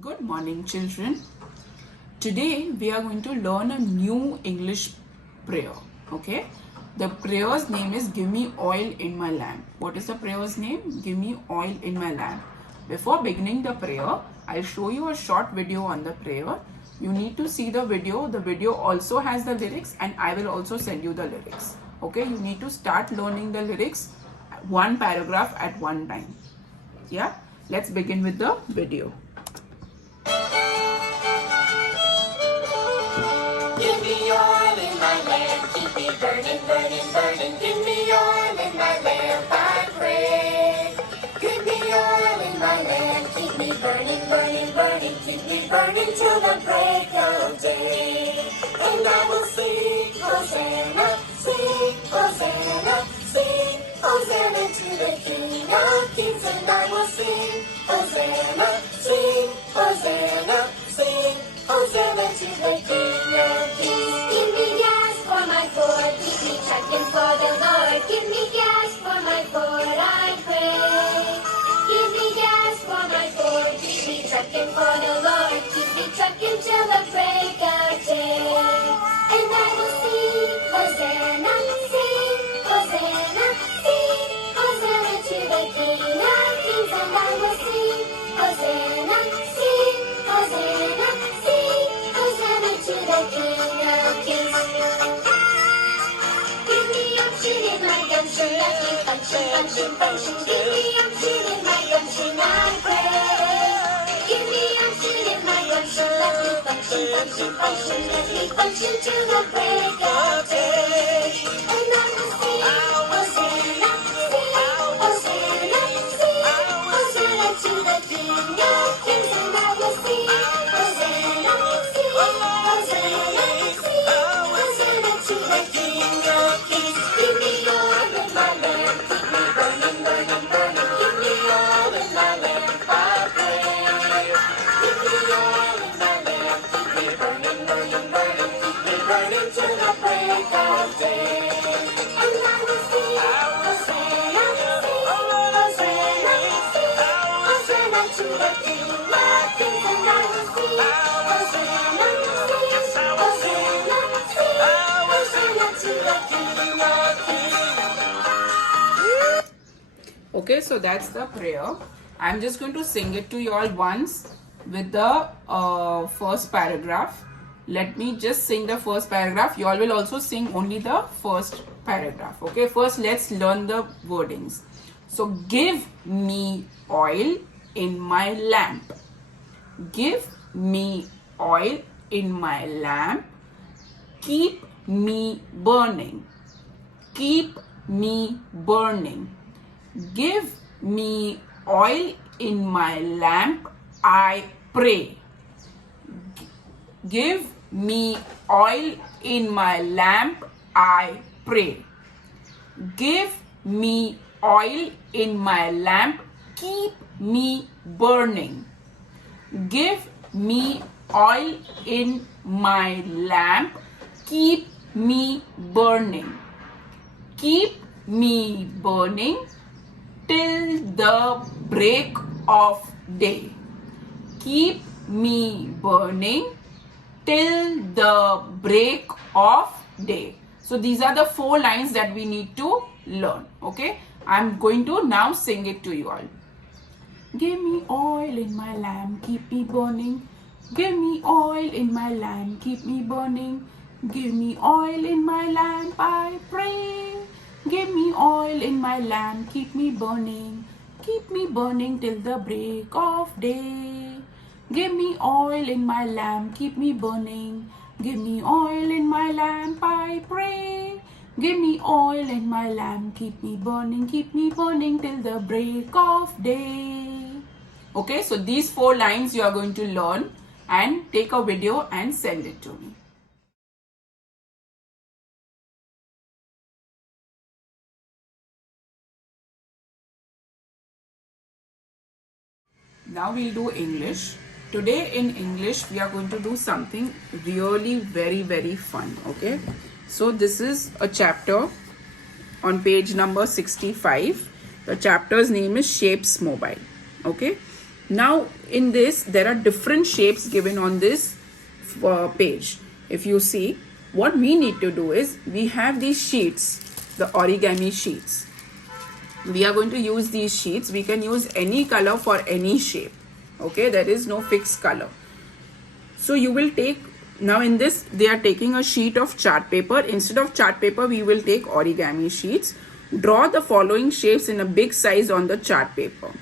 Good morning, children. Today we are going to learn a new English prayer. Okay, the prayer's name is Give Me Oil in My Lamp. What is the prayer's name? Give me oil in my lamp. Before beginning the prayer, I'll show you a short video on the prayer. You need to see the video. The video also has the lyrics, and I will also send you the lyrics. Okay, you need to start learning the lyrics one paragraph at one time. Yeah, let's begin with the video. Give me oil in my lamp, keep me burning, burning, burning. Give me oil in my lamp, I pray. Give me oil in my lamp, keep me burning, burning, burning. Keep me burning till the break of day. And I will sing, Hosanna, sing, Hosanna, sing, Hosanna to the King of Kings. And I will sing, Hosanna, sing, Hosanna, sing, Hosanna to the King of Kings. Give me gas for my Ford, keep me trucking for the Lord. Give me gas for my Ford, I pray. Give me gas for my Ford, keep me trucking for the Lord. Keep me trucking till the break of day. And I will sing, Hosanna, sing, Hosanna, sing, Hosanna to the King of Kings. And I will sing, Hosanna, sing, Hosanna, sing, Hosanna to the King of Kings. Give me unction in my gumption, let me function, function, function. Give me unction in my gumption, I pray. Give me unction in my gumption, let me function, function, function. Let me function till the break of day. And I will sing, Hosanna, sing, Hosanna, sing, Hosanna to the King of Kings. And I will sing, Hosanna, sing, Hosanna, sing, Hosanna to the King of Kings. Give me oil in my lamp, keep me burning, burning, burning. Give me oil in my lamp, I pray. Give me oil in my lamp, keep me burning, burning, burning. Keep me burning till the break of day. And I will sing, Hosanna, sing, Hosanna, sing, Hosanna to the King of Kings. And I will sing, Hosanna, sing, Hosanna, sing, Hosanna to the King of Kings. Okay, so that's the prayer. I'm just going to sing it to you all once with the first paragraph. Let me just sing the first paragraph. You all will also sing only the first paragraph. Okay, first let's learn the wordings. So, give me oil in my lamp. Give me oil in my lamp. Keep me burning. Keep me burning. Give me oil in my lamp, I pray. Give me oil in my lamp, I pray. Give me oil in my lamp, keep me burning. Give me oil in my lamp, keep me burning. Keep me burning till the break of day. Keep me burning till the break of day. So these are the 4 lines that we need to learn. Okay, I'm going to now sing it to you all. Give me oil in my lamp, keep me burning. Give me oil in my lamp, keep me burning. Give me oil in my lamp, I pray. Give me oil in my lamp, keep me burning. Keep me burning till the break of day. Give me oil in my lamp, keep me burning. Give me oil in my lamp, I pray. Give me oil in my lamp, keep me burning till the break of day. Okay, so these 4 lines you are going to learn and take a video and send it to me. Now we'll do English. Today in English we are going to do something really very fun. Okay, so this is a chapter on page number 65. The chapter's name is Shapes Mobile. Okay, Now in this there are different shapes given on this page. If you see, what we need to do is we have these sheets, the origami sheets. We are going to use these sheets. We can use any color for any shape. Okay, there is no fixed color. So you will take, now in this they are taking a sheet of chart paper. Instead of chart paper we will take origami sheets. Draw the following shapes in a big size on the chart paper.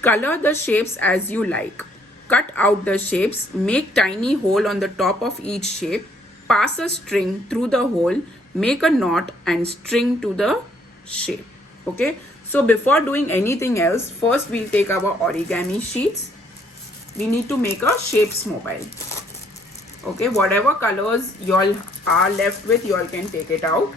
Color the shapes as you like. Cut out the shapes. Make tiny hole on the top of each shape. Pass a string through the hole. Make a knot and string to the shape. Okay. So before doing anything else, first we'll take our origami sheets. We need to make a shapes mobile. Okay. Whatever colors you all are left with, you all can take it out.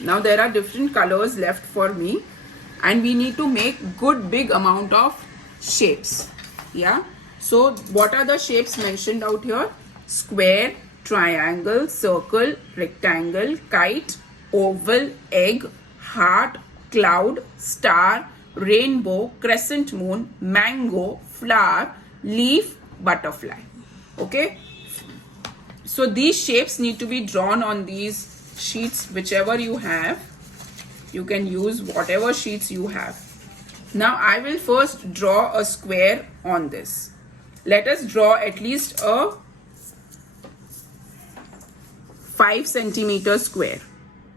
Now there are different colors left for me, and we need to make good big amount of shapes. Yeah. So what are the shapes mentioned out here? Square, triangle, circle, rectangle, kite, oval, egg, heart, cloud, star, rainbow, crescent moon, mango, flower, leaf, butterfly. Okay. So these shapes need to be drawn on these sheets, whichever you have. You can use whatever sheets you have. Now I will first draw a square on this. Let us draw at least a 5 centimeter square.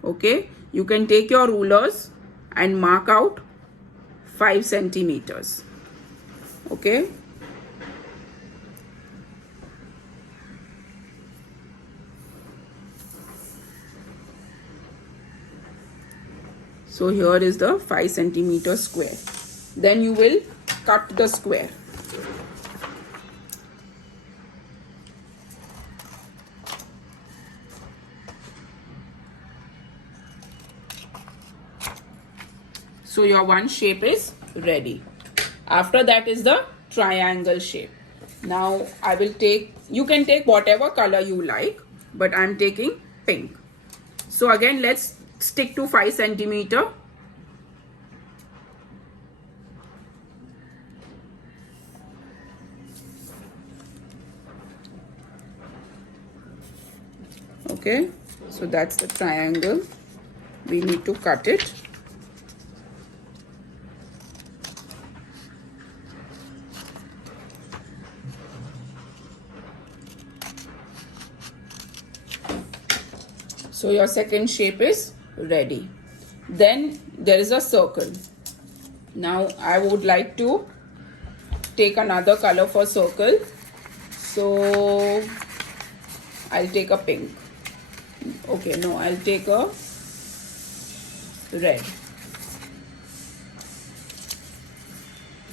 Okay, you can take your rulers and mark out 5 centimeters. Okay. So here is the 5 centimeter square. Then you will cut the square. So your one shape is ready. After that is the triangle shape. Now I will take, you can take whatever color you like, but I'm taking pink. So again, let's stick to 5 centimeter. Okay, so that's the triangle. We need to cut it. So your second shape is ready. Then there is a circle. Now I would like to take another color for circle. So I'll take a pink. Okay, no, I'll take a red.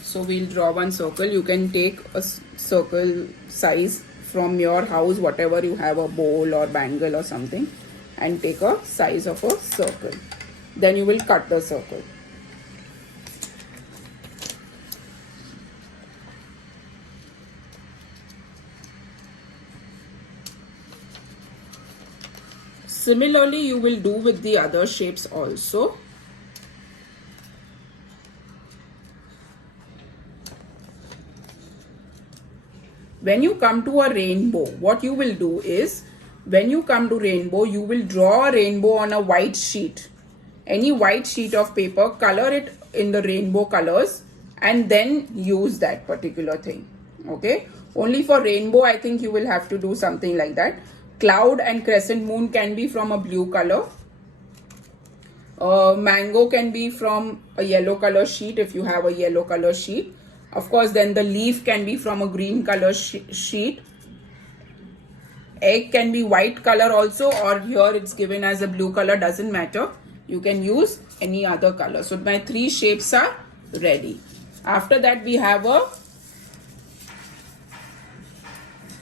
So we'll draw one circle. You can take a circle size from your house, whatever you have, a bowl or bangle or something, and take a size of a circle. Then you will cut the circle. Similarly, you will do with the other shapes also. When you come to a rainbow, what you will do is, when you come to rainbow, you will draw a rainbow on a white sheet. Any white sheet of paper, color it in the rainbow colors, and then use that particular thing. Okay. Only for rainbow, I think you will have to do something like that. Cloud and crescent moon can be from a blue color. Mango can be from a yellow color sheet if you have a yellow color sheet. Of course, then the leaf can be from a green color sheet. Egg can be white color also, or here it's given as a blue color, doesn't matter. You can use any other color. So my 3 shapes are ready. After that, we have a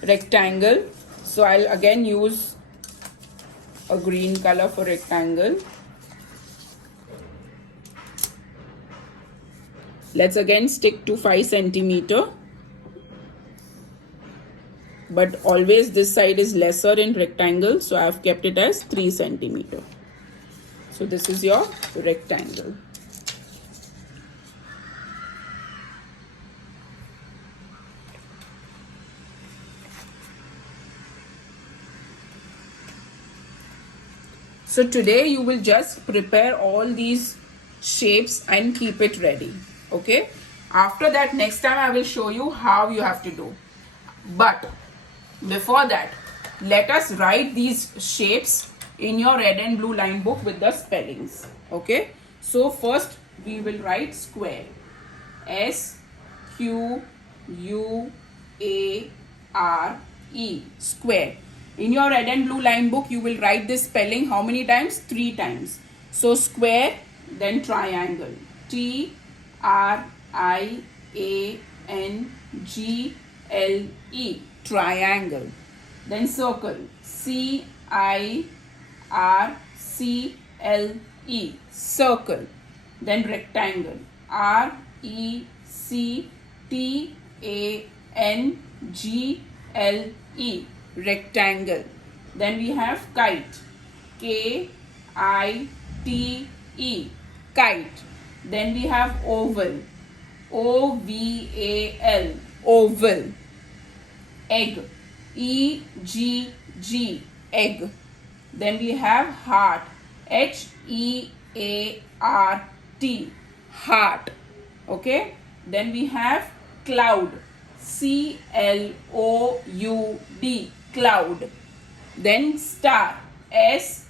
rectangle. So I'll again use a green color for rectangle. Let's again stick to 5 centimeter. But always this side is lesser in rectangle, so I have kept it as 3 centimeter. So this is your rectangle. So today you will just prepare all these shapes and keep it ready. Okay. After that, next time I will show you how you have to do. But before that, let us write these shapes in your red and blue line book with the spellings. Okay. So first we will write square. S-Q-U-A-R-E. Square. In your red and blue line book, you will write this spelling how many times? 3 times. So square, then triangle. T-R-I-A-N-G-L-E. Triangle. Then circle. C-I-R-C-L-E. Circle. Then rectangle. R-E-C-T-A-N-G-L-E. Rectangle. Then we have kite. K-I-T-E. Kite. Then we have oval. O-V-A-L. Oval. Egg. E-G-G. Egg. Then we have heart. H-E-A-R-T. Heart. Okay. Then we have cloud. C-L-O-U-D. Cloud. Then star. S-T-A-R.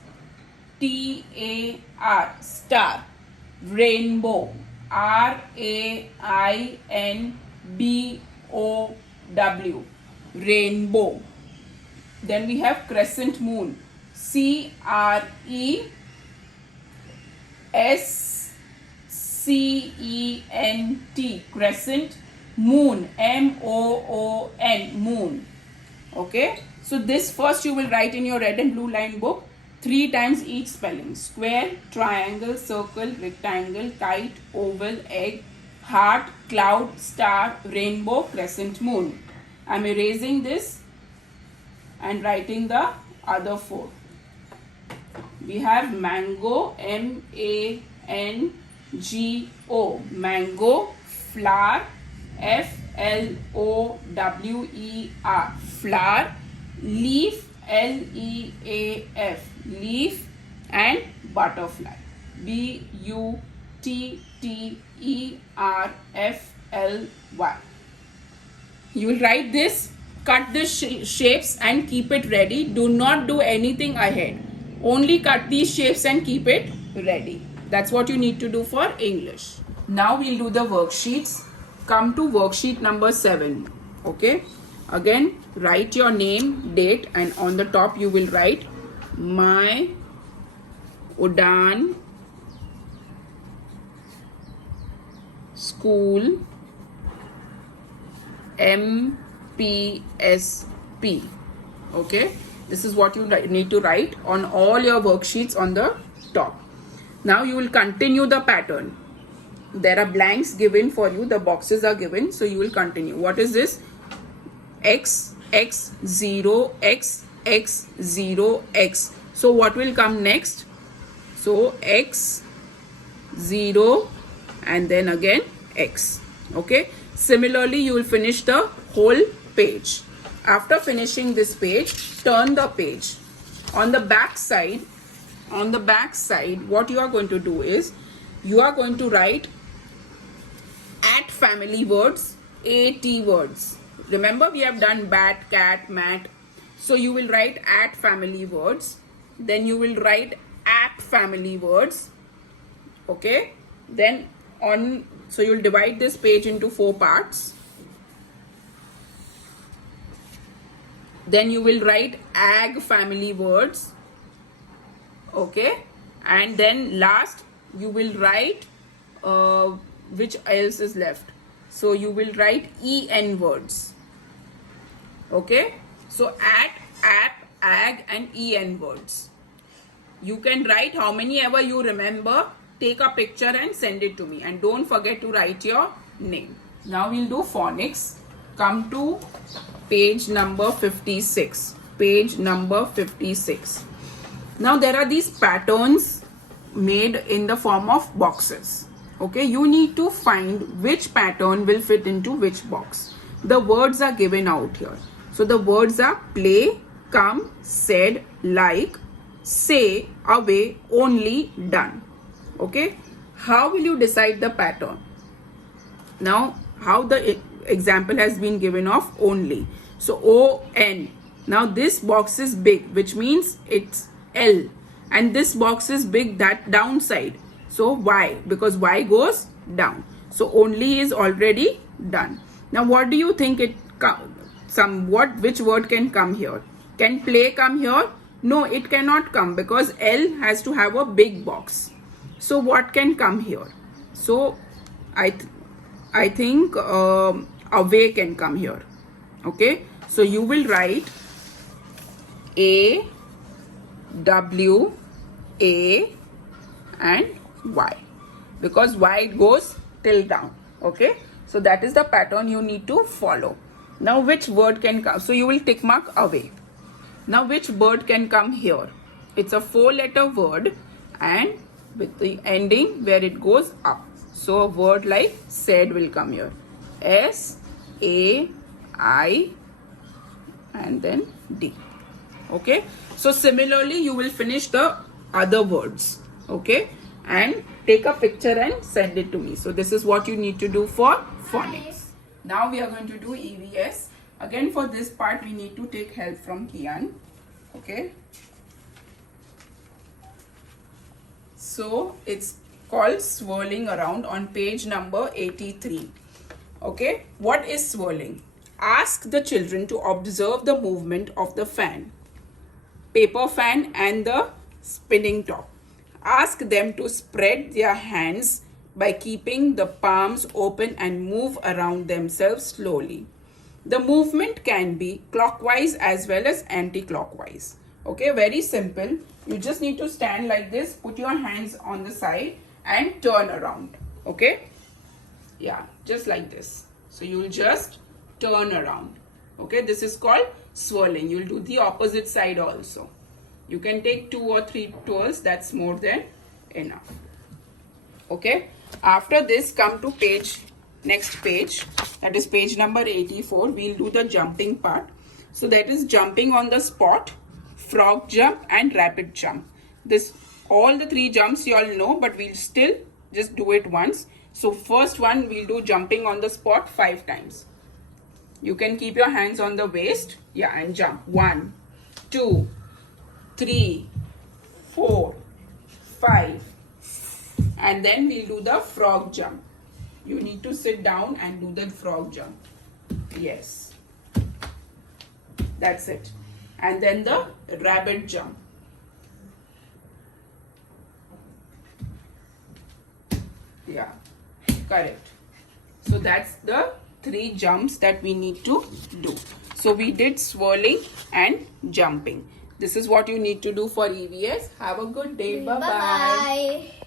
Star. Rainbow. R-A-I-N-B-O-W. Rainbow. Then we have crescent moon. C-R-E-S-C-E-N-T. Crescent moon. M-O-O-N. Moon. Okay. So this first you will write in your red and blue line book 3 times each spelling. Square, triangle, circle, rectangle, kite, oval, egg, heart, cloud, star, rainbow, crescent moon. I am erasing this and writing the other 4. We have mango, M-A-N-G-O. Mango, flower, F-L-O-W-E-R. Flower. Leaf, L-E-A-F. Leaf. And butterfly. B-U-T-T-E-R-F-L-Y. You will write this, cut the shapes and keep it ready. Do not do anything ahead. Only cut these shapes and keep it ready. That's what you need to do for English. Now we'll do the worksheets. Come to worksheet number 7. Okay. Again, write your name, date, and on the top you will write My Udaan School MPSP. Okay. This is what you need to write on all your worksheets on the top. Now you will continue the pattern. There are blanks given for you. The boxes are given. So you will continue. What is this? X, X, 0, X, X, 0, X. So what will come next? So X, 0, and then again X. Okay. Similarly, you will finish the whole page. After finishing this page, turn the page. On the back side, what you are going to do is, you are going to write at family words, AT words. Remember, we have done bat, cat, mat. So you will write at family words. Then you will write at family words. Okay. Then so you will divide this page into 4 parts. Then you will write ag family words. Okay. And then last you will write which else is left. So you will write EN words. Okay. So at, ag, and EN words. You can write how many ever you remember. Take a picture and send it to me. And don't forget to write your name. Now we'll do phonics. Come to page number 56. Page number 56. Now there are these patterns made in the form of boxes. Okay, you need to find which pattern will fit into which box. The words are given out here. So the words are play, come, said, like, say, away, only, done. Okay, how will you decide the pattern? Now, how the example has been given of only. So O-N. Now this box is big, which means it's L. And this box is big, that downside. So Y, because Y goes down. So only is already done. Now what do you think which word can come here? Can play come here? No, it cannot come because L has to have a big box. So what can come here? So I think away can come here. Okay, so you will write A, W, A and Y, because Y goes till down. Okay, so that is the pattern you need to follow. Now which word can come? So you will tick mark away. Now which word can come here? It's a 4-letter word and with the ending where it goes up. So a word like said will come here. S-A-I and then D. Okay. So similarly you will finish the other words. Okay. And take a picture and send it to me. So this is what you need to do for phonics. Now we are going to do EVS. Again for this part we need to take help from Kian. Okay. So it's called swirling around on page number 83. Okay, what is swirling? Ask the children to observe the movement of the fan, paper fan and the spinning top. Ask them to spread their hands by keeping the palms open and move around themselves slowly. The movement can be clockwise as well as anti-clockwise. Okay, very simple. You just need to stand like this, put your hands on the side and turn around. Okay, yeah, just like this. So you will just turn around. Okay, this is called swirling. You will do the opposite side also. You can take 2 or 3 twirls, that's more than enough. Okay, after this come to next page, that is page number 84. We'll do the jumping part. So that is jumping on the spot, frog jump and rapid jump. All the 3 jumps you all know, but we'll still just do it once. So first one we'll do jumping on the spot 5 times. You can keep your hands on the waist, yeah, and jump. 1, 2, 3, 4, 5, and then we'll do the frog jump. You need to sit down and do the frog jump. Yes, that's it. And then the rabbit jump. Yeah, correct. So that's the 3 jumps that we need to do. So we did swirling and jumping. This is what you need to do for EVS. Have a good day. Bye-bye.